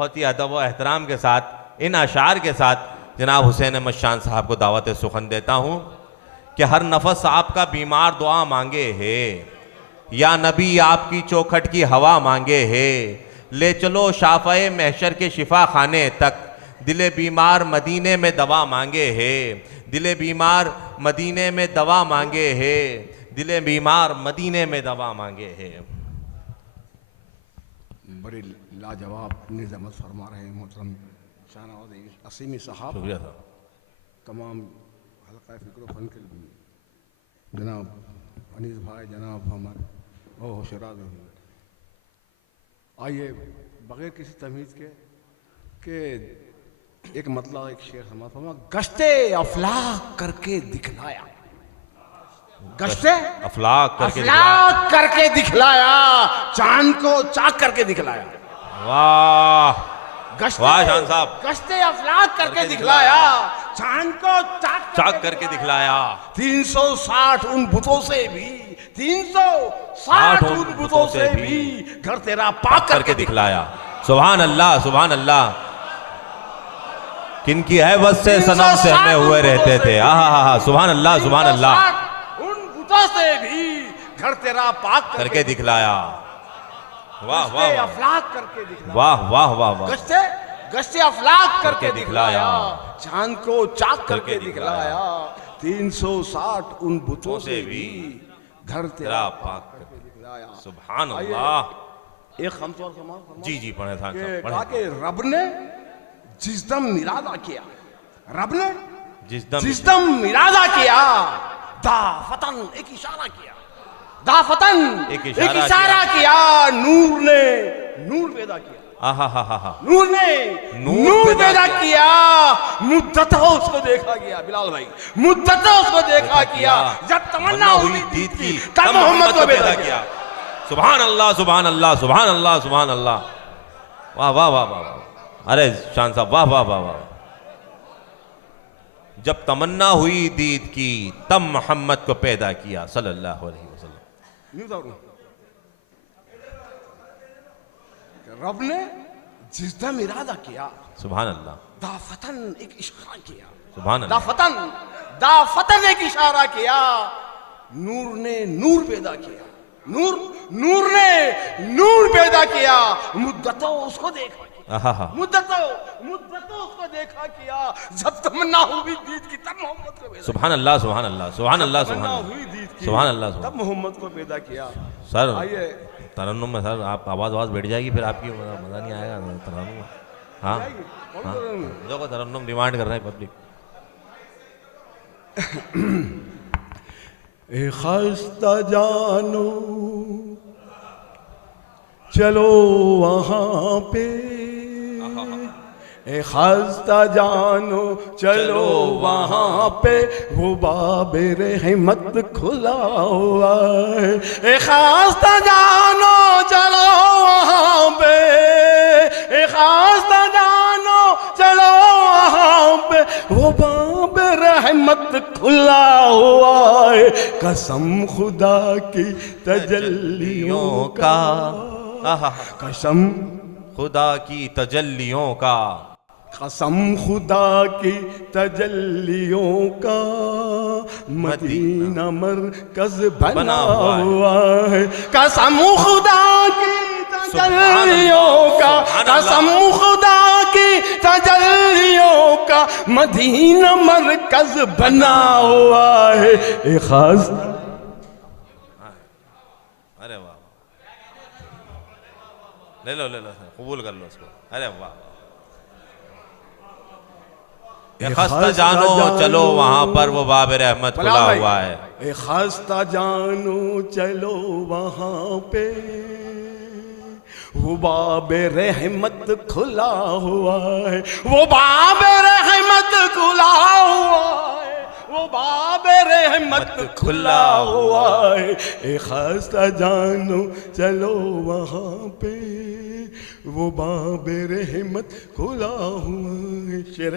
बहुत ही अदब व एहतराम के साथ इन अशार के साथ जनाब हुसैन अहमद शान साहब को दावत सुखन देता हूँ कि हर नफस आपका बीमार दुआ मांगे है, या नबी आपकी चौखट की हवा मांगे है। ले चलो शाफ़े महशर के शिफा खाने तक, दिले बीमार मदीने में दवा मांगे है। दिले बीमार मदीने में दवा मांगे है, दिले बीमार मदीने में दवा मांगे है। बड़े लाजवाब निज़ामत फरमा रहे हैं मोहतरम शाहनवाज़ असीमी साहब। शुक्रिया साहब। तमाम हल्का फ़िक्र फ़न के जनाब अनीस भाई, जनाब हमारे ओह शराज, आइए बग़ैर किसी तमीज़ के एक मतलब एक शेर समाज फरमा, गश्ते अफलाक करके दिखलाया, गश्ते अफलाक करके दिखलाया, चांद को चाक करके दिखलाया। वाह वाह शान साहब, गश्ते अफलाक करके दिखलाया, चांद को चाक करके दिखलाया। 360 उन बुतों से भी, 360 उन बुतों से भी घर तेरा पाक करके दिखलाया। सुभान अल्लाह सुभान अल्लाह। किनकी हैबत से सनम से हमें हुए रहते थे। आहा सुभान अल्लाह सुभान अल्लाह। उन बुतों से भी घर तेरा पाक करके दिखलाया। वाह वाह अफलाक करके दिखलाया। वाह वाह वाह वाह। गश्ते अफलाक करके दिखलाया, चांद को चाक करके दिखलाया, 360 उन बुतों से भी घर तेरा पाक करके दिखलाया। सुभान अल्लाह। एक खमसोर समाज जी जी पढ़े था कहा कि रब ने जिस दम इरादा किया, रब ने जिस दम इरादा किया, दाफतन एक इशारा किया, दाफतन एक इशारा किया, नूर ने नूर पैदा किया। नूर ने नूर पैदा किया, मुद्दत हो उसको देखा गया। बिलाल भाई, मुद्दत हो उसको देखा किया, जब तमन्ना हुई दीद की तब मोहम्मद को पैदा किया। सुभान अल्लाह सुभान अल्लाह सुभान अल्लाह सुभान अल्लाह। वाह वाह वाह वाह। अरे शान साहब वाह वाह वाह वाह। जब तमन्ना हुई दीद की तब मोहम्मद को पैदा किया सल्लल्लाहु अलैहि वसल्लम। रब ने जिस दम इरादा किया, सुभान अल्लाह, दाफतन एक इशारा किया, सुभान अल्लाह, दाफतन एक इशारा किया, नूर ने नूर पैदा किया, नूर ने नूर पैदा किया, मुद्दतों उसको देखा, मुद्दतों उसको देखा किया, जब तमन्ना हुई दीद की तब मोहम्मद को पैदा। सुभान अल्लाह सुभान अल्लाह सुभान अल्लाह सुभान अल्लाह तब मोहम्मद को पैदा किया। सर आइए तरन्नुम में सर आप आवाज़ बैठ जाएगी, फिर आपकी मज़ा नहीं आएगा तरन्नुम में। हाँ देखो तरन्नुम डिमांड कर रहे हैं पब्लिक। ए खास्ता जानो चलो वहाँ पे, ए खास्ता जानो चलो वहाँ पे, वो बाबे रहमत खुला हुआ है। ए खास्ता जानो चलो वहाँ पे, ए खास्ता जानो चलो वहाँ पे, वो बाबे रहमत खुला हुआ है। कसम खुदा की तजल्लियों का, कसम खुदा की तजल्लियों का, कसम खुदा की तजल्लियों का, मदीना मरकज बना हुआ है। कसम खुदा की तजल्लियों का, कसम खुदा की तजल्लियों का, मदीना मरकज बना हुआ है। एक खास, अरे वाह, ले लो कबूल कर लो उसको। अरे वाह, खास्ता जानो चलो वहां पर वो बाब रहमत खुला हुआ है। ए खास्ता जानो चलो वहां पे, वो बाब रहमत खुला हुआ है, वो बाब रहमत खुला हुआ है, वो बाब रहमत खुला हुआ है। ए खास्ता जानो चलो वहां पे, वो बाब रहमत खुला हुआ है। शेर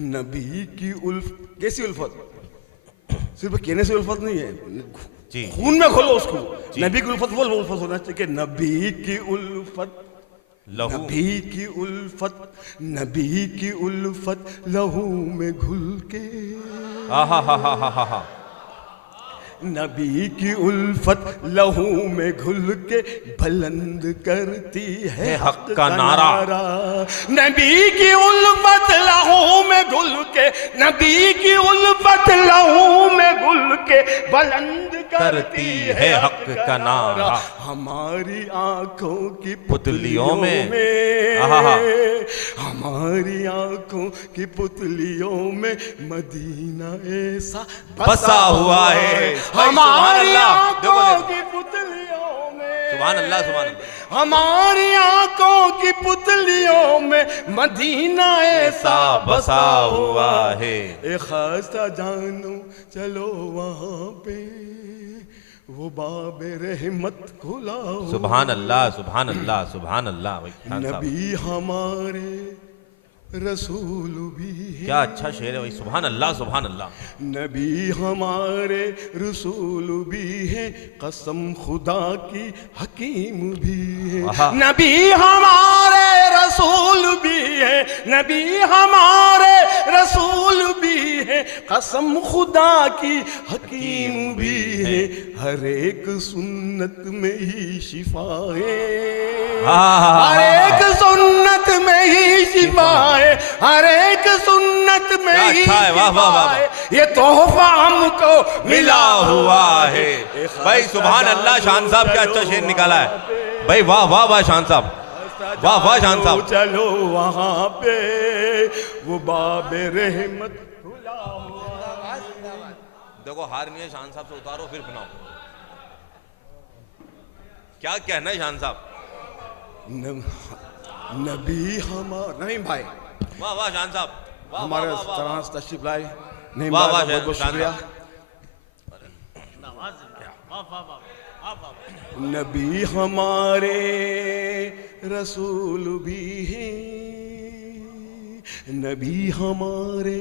नबी की कैसी उल्फत, सिर्फ कहने से उल्फत नहीं है जी, खून में खोलो उसको। नबी की उल्फत वो उल्फत होना चाहिए कि नबी की उल्फत लहू नबी की उल्फत लहू में घुल के, हा नबी की उल्फत लहू में घुल के बुलंद करती है हक का नारा। नबी की उल्फत लहू में घुल के, नबी की उल्फत लहू में घुल के बुलंद करती है हक का नारा। हमारी आंखों की पुतलियों में, हमारी आंखों की पुतलियों में मदीना ऐसा बसा हुआ है। हमारी आंखों की पुतलियों में, सुभान अल्लाह, सुभान अल्लाह, हमारी आंखों की पुतलियों में मदीना ऐसा बसा हुआ है। ए खासा जानू चलो वहाँ पे, वो बाबे रहमत खुला हुआ। सुभान अल्लाह, सुभान अल्लाह, सुभान अल्लाह। नबी हमारे रसूल भी है, क्या अच्छा शेर है भाई, सुभान अल्लाह, सुभान अल्लाह। नबी हमारे रसूल भी है, कसम खुदा की हकीम भी है। नबी हमारे रसूल भी है, नबी हमारे रसूल भी है, कसम खुदा की हकीम भी है। हर एक सुन्नत में ही शिफा है, हर एक सुन्नत में ही शिफा है, हर एक सुन्नत में ही शिफा है। ये तोहफा हमको मिला हुआ है। भाई सुभान अल्लाह, शान साहब क्या अच्छा शेर निकाला है भाई, वाह वाह वाह शान साहब, वाह वाह शान साहब। चलो वहाँ पे वो बाबे रहमत खुला हुआ। देखो हार नहीं है, शान साहब से उतारो फिर सुनाओ, क्या कहना है शान साहब। नबी हमारा नहीं भाई, वाह वाह शान साहब, हमारे तरह तशरीफ लाए, नहीं वाह वाह, बहुत बहुत शुक्रिया। नबी हमारे रसूल भी हैं, नबी हमारे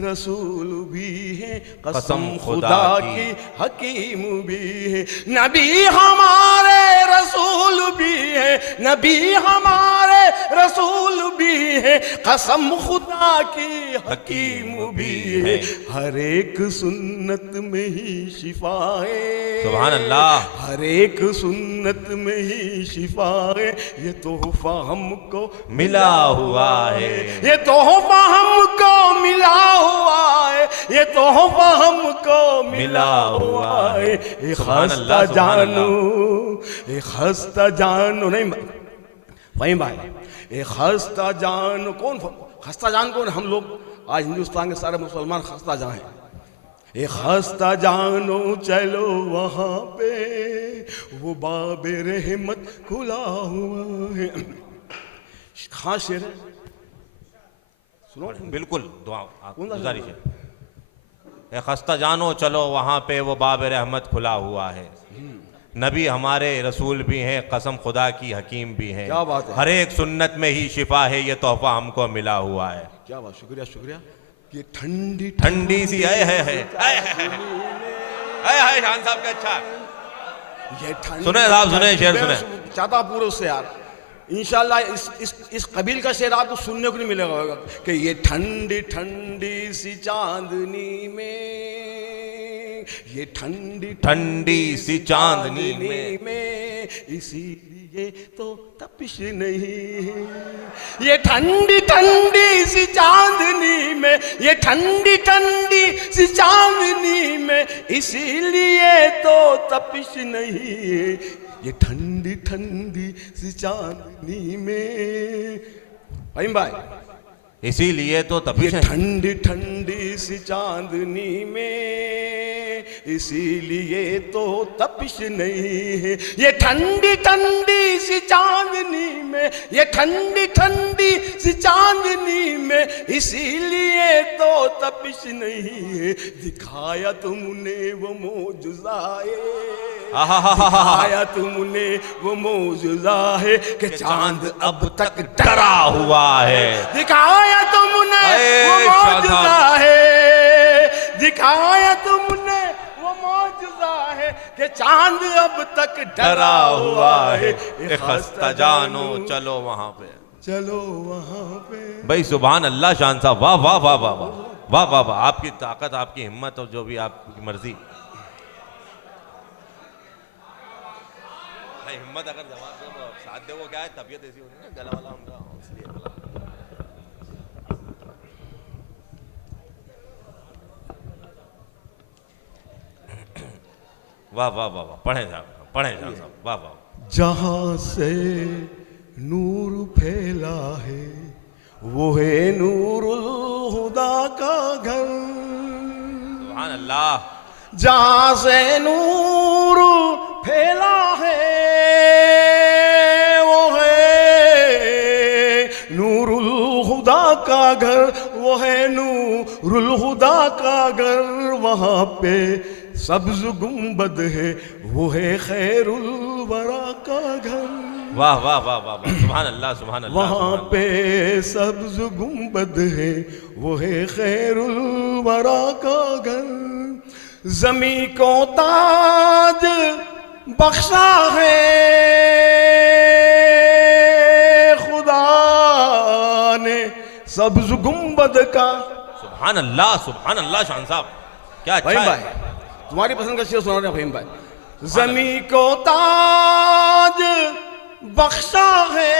रसूल भी हैं, कसम खुदा की हकीम भी है। नबी हमारे रसूल भी है, नबी हमारे रसूल भी है, कसम खुदा की हकीम भी है। हर एक सुन्नत में ही शिफा है, सुभान अल्लाह, हर एक सुन्नत में ही शिफा है। ये तोहफा हमको मिला हुआ है, ये तोहफा हमको मिला हुआ है, ये तोहफा हमको मिला हुआ है। ये खस्ता जानू, ये खस्ता जानू नहीं वही भाई, ये खस्ता जान कौन, खस्ता जान कौन? हम लोग आज हिंदुस्तान के सारे मुसलमान खस्ता जान हैं। ये खस्ता जानो चलो वहाँ पे, वो बाबे रहमत खुला हुआ है। खास शेर है, सुनो बिल्कुल दुआ गुजारिश है। ए खस्ता जानो चलो वहाँ पे, वो बाब रहमत खुला हुआ है। नबी हमारे रसूल भी हैं, कसम खुदा की हकीम भी हैं। क्या बात है, हर एक सुन्नत में ही शिफा है, ये तोहफा हमको मिला हुआ है। क्या बात, शुक्रिया शुक्रिया। ये ठंडी ठंडी सी है शान साहब का अच्छा। ये सुने साहब, सुने शेर सुने, चाहता पूरे उससे यार इंशाल्लाह इस कबील का शेर आपको सुनने को नहीं मिलेगा कि ये ठंडी ठंडी सी चांदनी में, ये ठंडी ठंडी सी चांदनी में इसीलिए तो तपिश नहीं। ये ठंडी ठंडी सी चांदनी में, ये ठंडी ठंडी सी चांदनी में इसीलिए तो तपिश नहीं। ये ठंडी ठंडी सी चांदनी में भाई, इसीलिए तो तपिश, ये ठंडी ठंडी सी चांदनी में इसीलिए तो तपिश नहीं है। ये ठंडी ठंडी सी चांदनी में, ये ठंडी ठंडी सी चांदनी में इसीलिए तो तपिश नहीं है। दिखाया तुमने वो मौजज़ा-ए, दिखाया तुमने वो मौजज़ा है कि चांद अब तक डरा हुआ है। दिखाया तुमने वो मौजज़ा है, दिखाया तुमने वो मौजज़ा मुआजिजा है कि चांद अब तक डरा हुआ है। ए खस्ता जानो चलो वहां पे, चलो वहां पे। भाई सुभान अल्लाह शान साहब, वाह वाह वाह वाह वाह वाह वाह वाह, आपकी ताकत, आपकी हिम्मत और जो भी आपकी मर्जी। भाई हिम्मत अगर जवाब दो साथ दे, वो क्या है तबीयत ऐसी होती है ना, गला वाला उनका इसलिए गला। वाह वाह वाह वाह, पढ़े साहब, वाह वाह। जहां से नूर फैला है वो है नूरुल हुदा का घर। सुभान अल्लाह। जहां से नूर फैला है वो है नूरुल हुदा का घर, वो है नूरुल हुदा का घर। वहां पे सब्ज गुंबद है वो है खैरुल वरा का घर। वाह वाह वाह वाह वाह, सुभान अल्लाह सुभान अल्लाह। वहां पे सब्ज गुंबद है वो है खैरुल वरा का घर। जमी को ताज बख्शा है खुदा ने सब्ज गुंबद का। सुभान अल्लाह शान साहब, क्या अच्छा भाई है। भाई तुम्हारी पसंद का शेर सुना रहे हैं भाई। जमी को ताज बख्शा है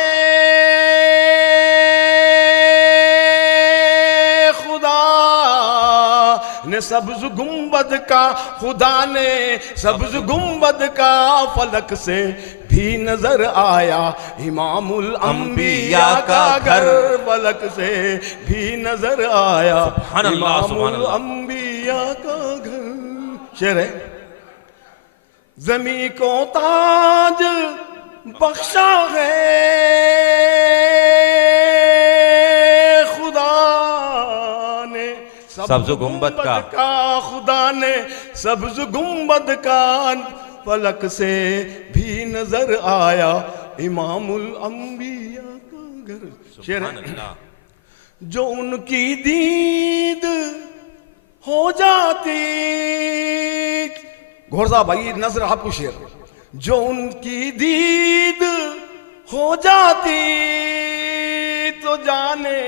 खुदा ने सब्ज गुंबद का, खुदा ने सब्ज गुंबद का। फलक से भी नजर आया इमामुल अंबिया का घर, फलक से भी नजर आया इमामुल अंबिया का घर। शेर है जमी को ताज बख्शा है खुदा ने सब्ज गुंबद का, खुदा ने सब्ज गुंबद का। फलक से भी नजर आया इमामुल अंबिया का घर। शेर है जो उनकी दीद हो जाती, घोर साहब भाई नजर आपको शेर। जो उनकी दीद हो जाती तो जाने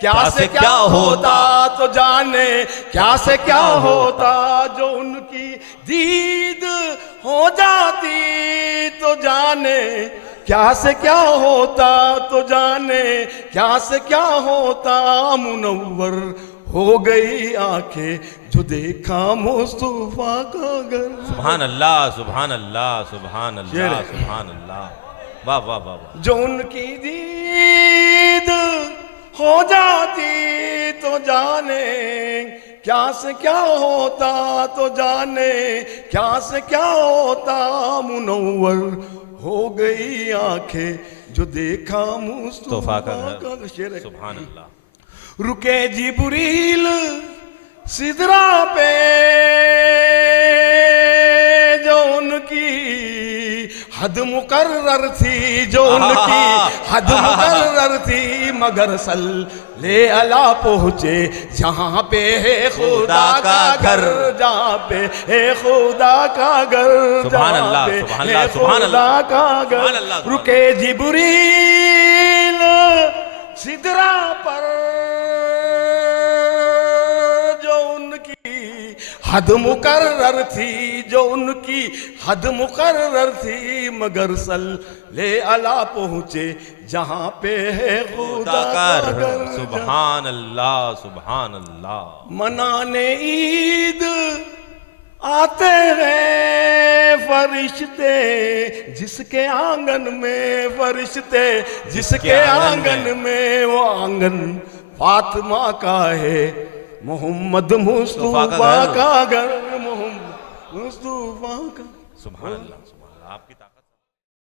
क्या से क्या होता, तो जाने क्या से क्या होता। जो उनकी दीद हो जाती तो जाने क्या से क्या होता, तो जाने क्या से क्या होता। मुनव्वर हो गई आंखें जो देखा मुस्तफा का घर। सुभान अल्लाह सुभान अल्लाह सुभान अल्लाह सुभान अल्लाह, वाह वाह वाह वाह। जो उनकी दीद हो जाती तो जाने क्या से क्या होता, तो जाने क्या से क्या होता। मुनव्वर हो गई आंखें जो देखा मुस्तफा का घर। सुभान अल्लाह। रुके जिब्रील सिदरा पे जो उनकी हद मुकर्रर थी, जो उनकी हद मुकर्रर थी। मगर सल्ले अला पहुंचे जहां पे है खुदा का घर, जहां पे है खुदा का घर, जहां पे है खुदा का घर। रुके जिब्रील सिदरा पर जो उनकी हद मुकर्रर थी, जो उनकी हद मुकर्रर थी। मगर सल्ले अला पहुंचे जहां पे है खुदा का घर। सुभान अल्लाह सुभान अल्लाह। मनाने ईद आते हैं फरिश्ते जिसके आंगन में, फरिश्ते जिसके आंगन में। वो आंगन फातिमा का है, मोहम्मद मुस्तफा का घर, मोहम्मद मुस्तफा का। सुभान अल्लाह।